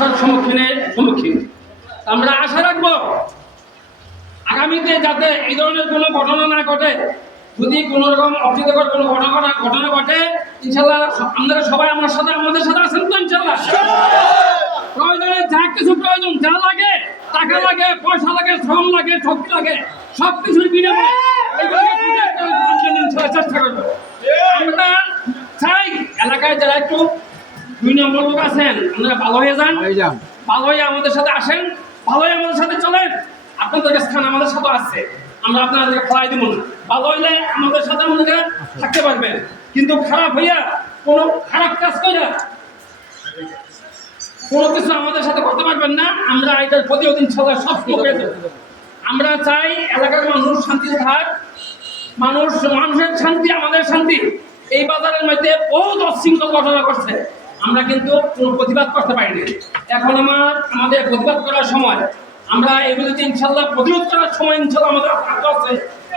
সমস্যার সম্মুখীন। আমরা আশা রাখবো আগামীতে যাতে এই ধরনের কোনো ঘটনা না ঘটে। যদি কোনো রকম অপ্রীতিকর কোনো ঘটনা ঘটে, ইনশাল্লাহ আপনারা সবাই আমাদের সাথে আছেন তো? ইনশাল্লাহ প্রয়োজনে যা কিছু প্রয়োজন, যা লাগে, টাকা লাগে, পয়সা লাগে, শ্রম লাগে, শক্তি লাগে, সবকিছুর বিনিময়ে চেষ্টা করবো। আমরা চাই এলাকায় যারা একটু 2 নম্বর লোক আছেন, আপনারা ভালো হয়ে যান, ভালো হয়ে আমাদের সাথে আসেন, ভালো হয়ে আমাদের সাথে চলেন। আপনাদের স্থান আমাদের সাথে আছে, আমরা আপনাদেরকে ফেলাই দিব না। ভালো হইলে আমাদের সাথে আমাদেরকে থাকতে পারবেন, কিন্তু খারাপ হইয়া কোনো খারাপ কাজ করে কোনো কিছু আমাদের সাথে করতে পারবেন না। আমরা এটার প্রতিরোধ ইনশাআল্লাহ সব করে দেব। আমরা চাই এলাকার মানুষ শান্তিতে থাক, মানুষের শান্তি আমাদের শান্তি। এই বাজারের মধ্যে বহুত অশৃঙ্খল ঘটনা করছে, আমরা কিন্তু কোনো প্রতিবাদ করতে পারিনি। এখন আমাদের প্রতিবাদ করার সময়, আমরা এগুলোতে ইনশাল্লাহ প্রতিরোধ করার সময় ইনশাল্লাহ আমাদের আছে।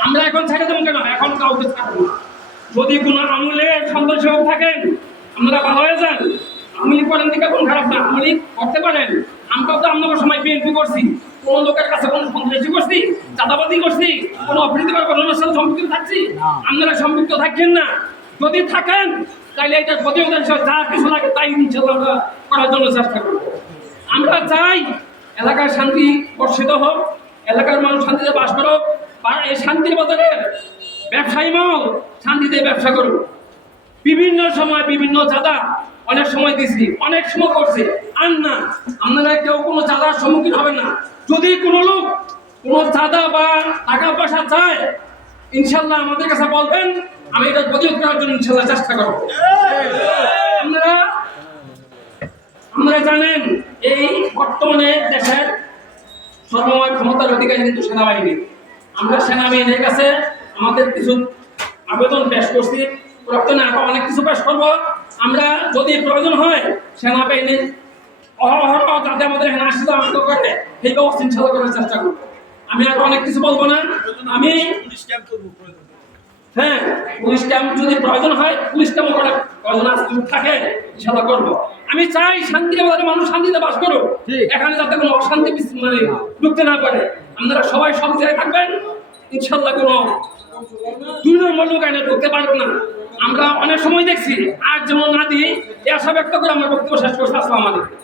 আমরা এখন ছেড়ে দেবো কেন? এখন কাউকে ছাড়বো না। যদি কোনো আমলের সদস্য থাকেন, আপনারা ভালো হয়ে যান। আমলি করেন দিকে কোন খারাপ না, আমলি করতে পারেন। আমরা তো আপনাদের সময় বিএনপি করছি, কোন লোকের কাছে কোনো সন্ত্রাসী করছি, চাঁদাবাদি করছি, কোনো অপ্রীতিকর ঘটনার সাথে সম্পৃক্ত থাকছি? আপনারা সম্পৃক্ত থাকবেন না। যদি থাকেন তাহলে এটা প্রতিরোধের যা কিছু লাগে তাই ইনশাল্লাহ আমরা করার জন্য চেষ্টা করব। আমরা চাই এলাকার শান্তি বর্ষিত হোক, এলাকার মানুষ শান্তিতে বাস করুক, এই শান্তির বাজারে ব্যবসায়ী মহল শান্তিতে ব্যবসা করুক। বিভিন্ন সময় বিভিন্ন চাঁদা অনেক সময় দিছি, অনেক সময় করছি, আর না আপনারা কেউ কোনো চাঁদার সম্মুখীন হবেন না। যদি কোনো লোক কোনো চাঁদা বা টাকা পয়সা চায়, ইনশাল্লাহ আমাদের কাছে বলবেন, আমি এটা প্রতিরোধ করার জন্য ইনশাল্লাহ চেষ্টা করব। আপনারা জানেন এই বর্তমানে দেশের সর্বময় ক্ষমতার অধিকারী কিন্তু সেনাবাহিনী। আমরা সেনাবাহিনীর কাছে আমাদের কিছু আবেদন পেশ করছি, অনেক কিছু পেশ করবো। আমরা যদি প্রয়োজন হয় সেনাবাহিনীর অহরহ যাতে আমাদের এখানে আসতে করে সেই ব্যবস্থা ইনশাল্লাহ করার চেষ্টা করবো। আমি আর অনেক কিছু বলবো না। আমি হ্যাঁ, পুলিশ ক্যাম্প যদি প্রয়োজন হয়, পুলিশ ক্যাম্প করার প্রয়োজন থাকে ইনশাল্লাহ করবো। আমি চাই শান্তি, আমাদের মানুষ শান্তিতে বাস করুক, এখানে যাতে কোনো অশান্তি ঢুকতে না পারে। আপনারা সবাই সব জায়গায় থাকবেন, ইনশাল্লাহ কোনো 2 নম্বর লোক এনে ঢুকতে পারবে না। আমরা অনেক সময় দেখছি, আর যেমন না দিই এ আশা ব্যক্ত করে আমার বক্তব্য শেষ করছি। আসসালামু আলাইকুম।